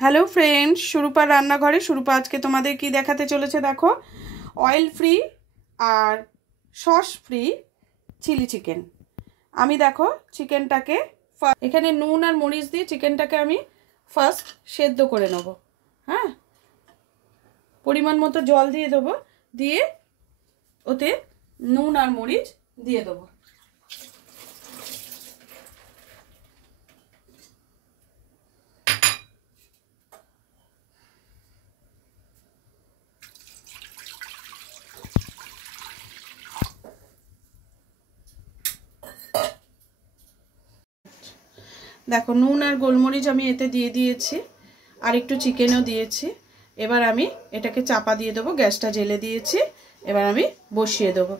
Hello friends, সুরূপার রান্নাঘরে সুরূপা আজকে তোমাদের কি দেখাতে চলেছে দেখো। অয়েল ফ্রি আর সস ফ্রি চিলি চিকেন। আমি দেখো চিকেনটাকে এখানে নুন আর মরিচ দিয়ে চিকেনটাকে আমি ফার্স্ট সেদ্ধ করে নেব। হ্যাঁ, পরিমাণ মতো জল দিয়ে দেবো, দিয়ে ওতে নুন আর মরিচ দিয়ে দেবো। দেখো নুন আর গোলমরিচ আমি এতে দিয়ে দিয়েছি, আর একটু চিকেনও দিয়েছি। এবার আমি এটাকে চাপা দিয়ে দেবো, গ্যাসটা জ্বেলে দিয়েছি। এবার আমি বসিয়ে দেবো,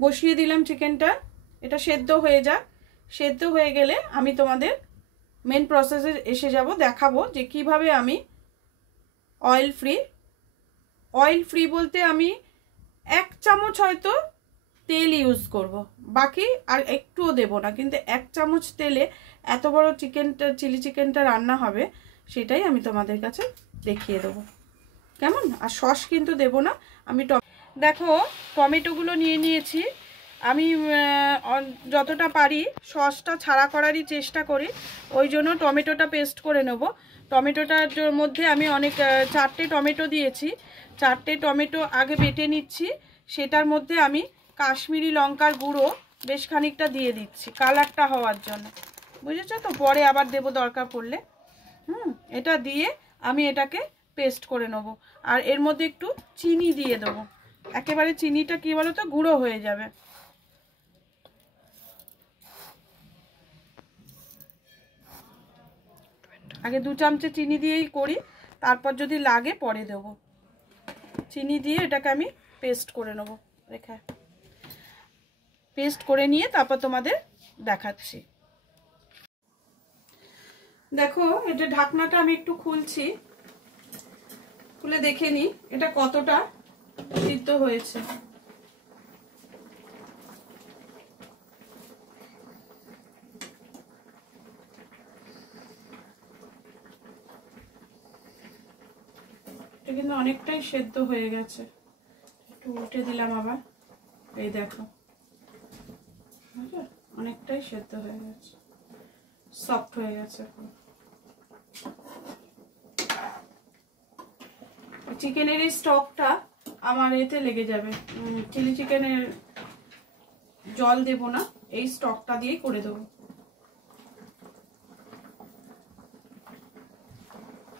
বসিয়ে দিলাম চিকেনটা। এটা সেদ্ধ হয়ে যাক, সেদ্ধ হয়ে গেলে আমি তোমাদের মেন প্রসেসে এসে যাব, দেখাবো যে কিভাবে আমি অয়েল ফ্রি বলতে আমি 1 চামচ হয়তো তেল ইউজ করব, বাকি আর একটুও দেব না, কিন্তু 1 চামচ তেলে এত বড় চিলি চিকেনটা রান্না হবে, সেটাই আমি তোমাদের কাছে দেখিয়ে দেবো কেমন। আর সস কিন্তু দেব না। আমি দেখো টমেটোগুলো নিয়ে নিয়েছি। আমি যতটা পারি সসটা ছাড়া করারই চেষ্টা করি, ওই জন্য টমেটোটা পেস্ট করে নেব। টমেটোটার মধ্যে আমি অনেক 4টে টমেটো দিয়েছি। 4টে টমেটো আগে বেটে নিচ্ছি, সেটার মধ্যে আমি কাশ্মীরি লঙ্কার গুঁড়ো বেশ খানিকটা দিয়ে দিচ্ছি কালারটা হওয়ার জন্য, বুঝেছো তো? পরে আবার দেব দরকার পড়লে। এটা দিয়ে আমি এটাকে পেস্ট করে নেব। আর এর মধ্যে একটু চিনি দিয়ে দেবো, একেবারে চিনিটা কি বলো তো গুঁড়ো হয়ে যাবে। আগে 2 চামচে চিনি দিয়েই করি, তারপর যদি লাগে পরে দেব। চিনি দিয়ে এটাকে আমি পেস্ট করে নেব, রেখে পেস্ট করে নিয়ে তারপর তোমাদের দেখাচ্ছি। দেখো এটা ঢাকনাটা আমি একটু খুলছি, খুলে দেখে নি এটা কতটা সিদ্ধ হয়েছে। এটা কিন্তু অনেকটাই সেদ্ধ হয়ে গেছে। একটু উল্টে দিলাম আবার, এই দেখো অনেকটাই সেদ্ধ হয়ে গেছে, সফট হয়ে গেছে। চিকেনের এই স্টকটা আমার এতে লেগে যাবে, চিলি চিকেনের জল দেব না, এই স্টকটা দিয়েই করে দেবো।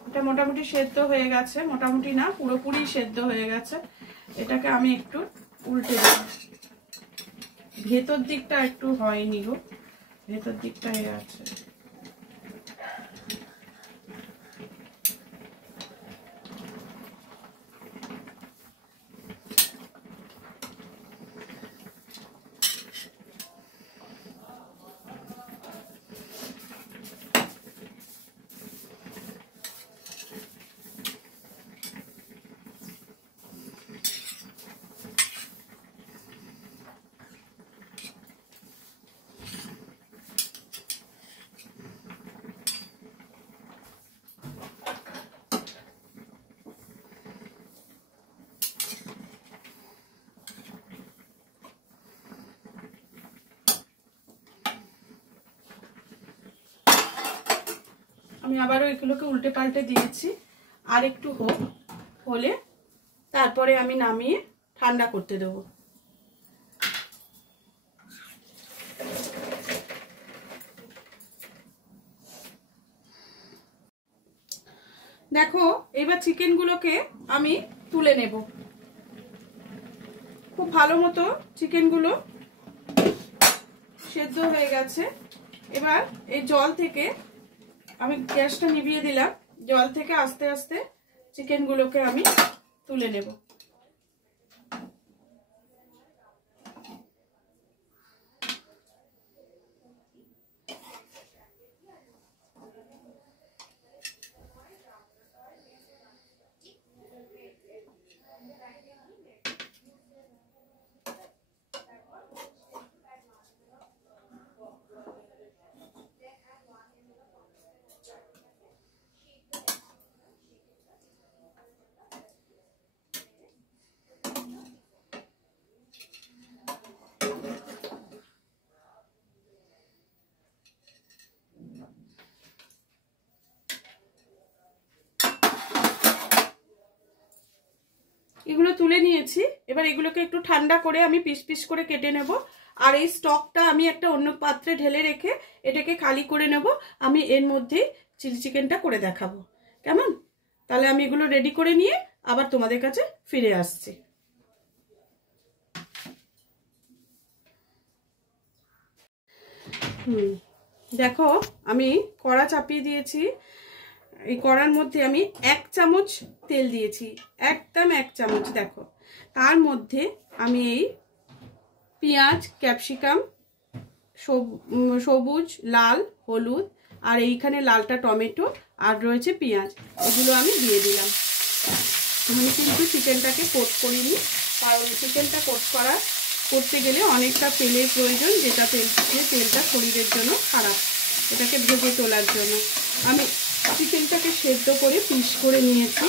এটা মোটামুটি সেদ্ধ হয়ে গেছে, মোটামুটি না পুরোপুরি সেদ্ধ হয়ে গেছে। এটাকে আমি একটু উল্টে দেব। ভেতর দিকটা একটু হয়নি গো, ভেতর দিকটা হয়ে আছে। আমি আবারও এগুলোকে উল্টে পাল্টে দিয়েছি, আর একটু হলে তারপরে আমি নামিয়ে ঠান্ডা করতে দেবো। দেখো এবার চিকেনগুলোকে আমি তুলে নেব। খুব ভালো মতো চিকেনগুলো সেদ্ধ হয়ে গেছে। এবার এই জল থেকে আমি গ্যাসটা নিভিয়ে দিলাম, জল থেকে আস্তে আস্তে চিকেনগুলোকে আমি তুলে নেব। নিয়েছি। এবার এগুলোকে একটু ঠান্ডা করে আমি পিস পিস করে কেটে নেব। আর এই স্টকটা আমি একটা অন্য পাত্রে ঢেলে রেখে এটাকে খালি করে নেব। আমি এর মধ্যেই চিলি চিকেনটা করে দেখাবো, কেমন? তাহলে আমি এগুলো রেডি করে নিয়ে আবার তোমাদের কাছে ফিরে আসছি। দেখো আমি কড়া চাপিয়ে দিয়েছি। এই কড়ার মধ্যে আমি 1 চামচ তেল দিয়েছি, একদম 1 চামচ। দেখো তার মধ্যে আমি এই পেঁয়াজ, ক্যাপসিকাম, সবুজ, লাল, হলুদ, আর এইখানে লালটা টমেটো, আর রয়েছে পেঁয়াজ, এগুলো আমি দিয়ে দিলাম। আমি কিন্তু চিকেনটাকে কোট করিনি, কারণ চিকেনটা কোট করতে গেলে অনেকটা তেলের প্রয়োজন, যেটা তেলটা শরীরের জন্য খারাপ। এটাকে ভেজে তোলার জন্য আমি চিকেনটাকে সেদ্ধ করে পিস করে নিয়েছি,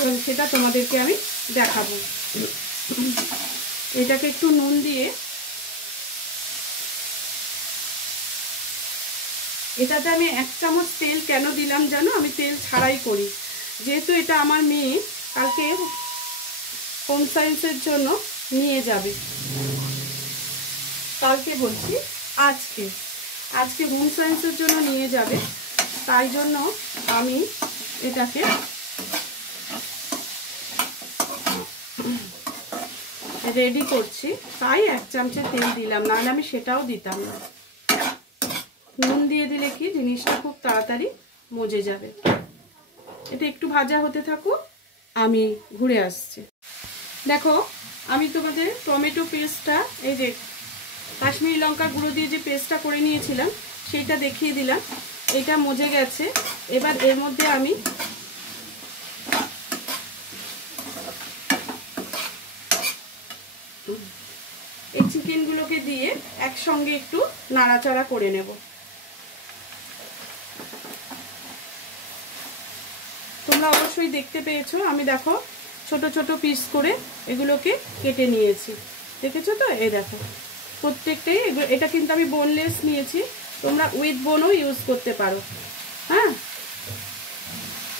এবং সেটা তোমাদেরকে আমি দেখাবো। এটাকে একটু নুন দিয়ে, এটাতে আমি 1 চামচ তেল কেন দিলাম জানো? আমি তেল ছাড়াই করি, যেহেতু এটা আমার মেয়ে কালকে হোম সায়েন্সের জন্য নিয়ে যাবে। কালকে বলছি, আজকে হোম সায়েন্সের জন্য নিয়ে যাবে, তাই জন্য আমি এটাকে রেডি করছি, তাই 1 চামচের তেল দিলাম, নাহলে আমি সেটাও দিতাম না। নুন দিয়ে দিলে কি জিনিসটা খুব তাড়াতাড়ি মজে যাবে। এটা একটু ভাজা হতে থাকুক, আমি ঘুরে আসছি। দেখো আমি তোমাদের টমেটো পেস্টটা, এই যে কাশ্মীরি লঙ্কা গুঁড়ো দিয়ে যে পেস্টটা করে নিয়েছিলাম সেইটা দেখিয়ে দিলাম। এটা মজে গেছে। এবার এর মধ্যে আমি এই চিকেনগুলোকে দিয়ে একসঙ্গে একটু নাড়াচাড়া করে নেব। তোমরা অবশ্যই দেখতে পেয়েছো, আমি দেখো ছোট ছোট পিস করে এগুলোকে কেটে নিয়েছি, দেখেছো তো? এই দেখো প্রত্যেকটাই, এটা কিন্তু আমি বোনলেস নিয়েছি, তোমরা উইথ বোনও ইউজ করতে পারো। হ্যাঁ,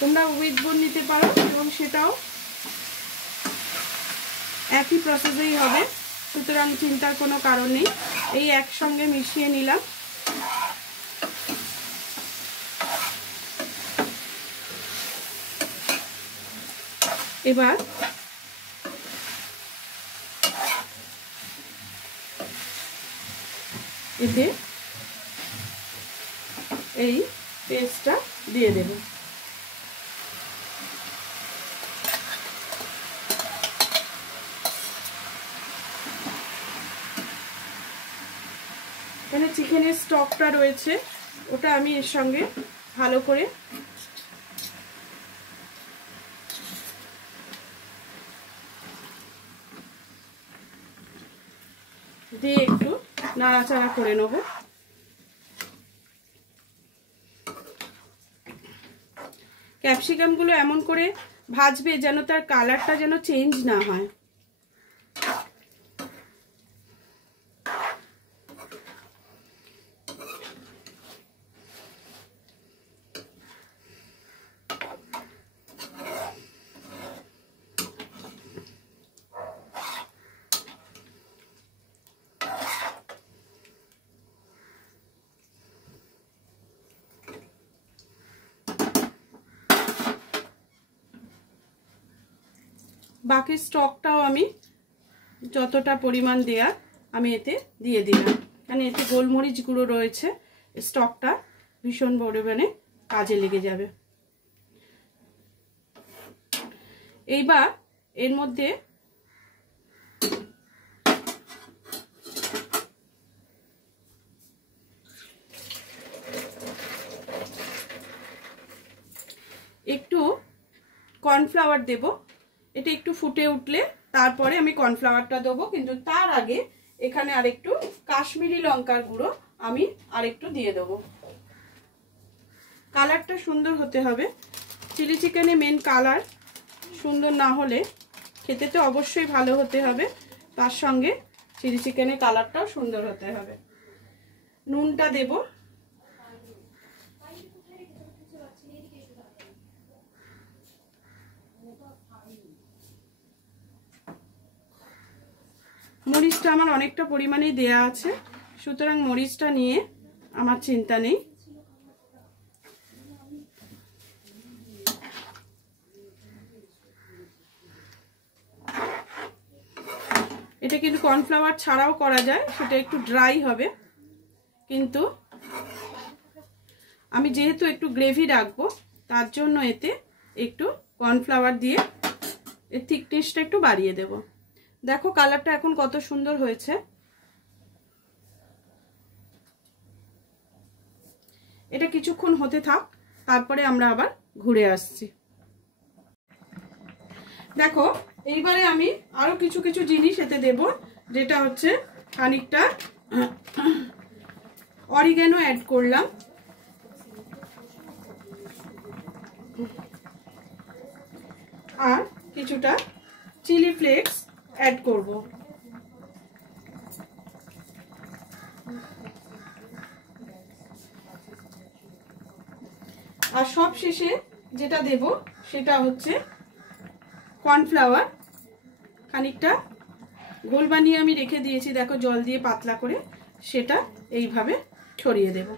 তোমরা উইথ বোন নিতে পারো, এবং সেটাও একই প্রসেসেই হবে, সুতরাং চিন্তার কোনো কারণ নেই। এই একসঙ্গে মিশিয়ে নিলাম। এবার এতে এই পেস্টটা দিয়ে দেব। এখানে চিকেনের স্টকটা রয়েছে, ওটা আমি এর সঙ্গে ভালো করে দিয়ে একটু নাড়াচাড়া করে নেব। ক্যাপসিকামগুলো এমন করে ভাজবে যেন তার কালারটা যেন চেঞ্জ না হয়। বাকি স্টকটাও আমি যতটা পরিমাণ দেয়া আমি এতে দিয়ে দিলাম, কারণ এতে গোলমরিচ গুঁড়ো রয়েছে, স্টকটা ভীষণ পরিমাণে কাজে লেগে যাবে। এইবার এর মধ্যে একটু কর্নফ্লাওয়ার দেব। এটা একটু ফুটে উঠলে তারপরে আমি কর্নফ্লাওয়ারটা দেবো, কিন্তু তার আগে এখানে আরেকটু কাশ্মীরি লঙ্কার গুঁড়ো আমি আরেকটু দিয়ে দেবো। কালারটা সুন্দর হতে হবে। চিলি চিকেনে মেন কালার সুন্দর না হলে খেতে তো অবশ্যই ভালো হতে হবে, তার সঙ্গে চিলি চিকেনের কালারটাও সুন্দর হতে হবে। নুনটা দেব। মরিচটা আমার অনেকটা পরিমাণেই দেয়া আছে, সুতরাং মরিচটা নিয়ে আমার চিন্তা নেই। এটা কিন্তু কর্নফ্লাওয়ার ছাড়াও করা যায়, সেটা একটু ড্রাই হবে, কিন্তু আমি যেহেতু একটু গ্রেভি রাখবো তার জন্য এতে একটু কর্নফ্লাওয়ার দিয়ে এর থিকনেসটা একটু বাড়িয়ে দেব। দেখো কালারটা এখন কত সুন্দর হয়েছে। এটা কিছুক্ষণ হতে থাক, তারপরে আমরা আবার ঘুরে আসছি। দেখো এইবারে আমি আরো কিছু কিছু জিনিস এতে দেব, যেটা হচ্ছে খানিকটা অরিগ্যানো অ্যাড করলাম, আর কিছুটা চিলি ফ্লেক্স অ্যাড করব। আর সব শেষে যেটা দেব সেটা হচ্ছে কর্নফ্লাওয়ার। খানিকটা গোল বানিয়ে আমি রেখে দিয়েছি, দেখো জল দিয়ে পাতলা করে, সেটা এইভাবে ছড়িয়ে দেব।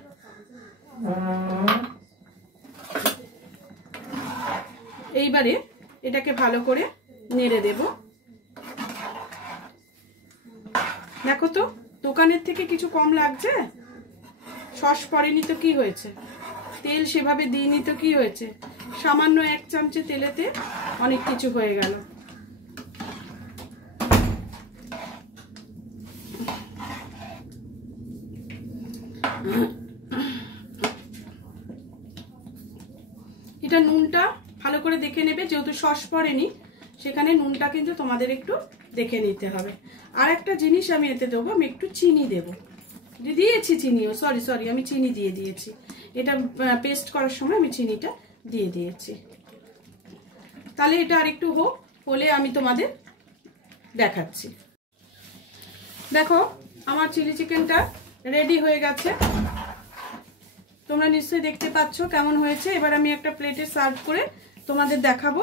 এইবারে এটাকে ভালো করে নেড়ে দেব। দেখো তো দোকানের থেকে কিছু কম লাগছে, সস পড়েনি তো কি হয়েছে, তেল সেভাবে দিইনি তো কি হয়েছে, সামান্য 1 চামচে তেলেতে অনেক কিছু হয়ে গেল। এটা নুনটা ভালো করে দেখে নেবে, যেহেতু সস পড়েনি সেখানে নুনটা কিন্তু তোমাদের একটু দেখে নিতে হবে। আর একটা জিনিস আমি এতে দেবো, আমি একটু চিনি দেবো, দিয়েছি চিনিও, সরি আমি চিনি দিয়ে দিয়েছি, এটা পেস্ট করার সময় আমি চিনিটা দিয়ে দিয়েছি। তাহলে এটা আরেকটু হলে আমি তোমাদের দেখাচ্ছি। দেখো আমার চিলি চিকেনটা রেডি হয়ে গেছে, তোমরা নিশ্চয়ই দেখতে পাচ্ছ কেমন হয়েছে। এবার আমি একটা প্লেটে সার্ভ করে তোমাদের দেখাবো।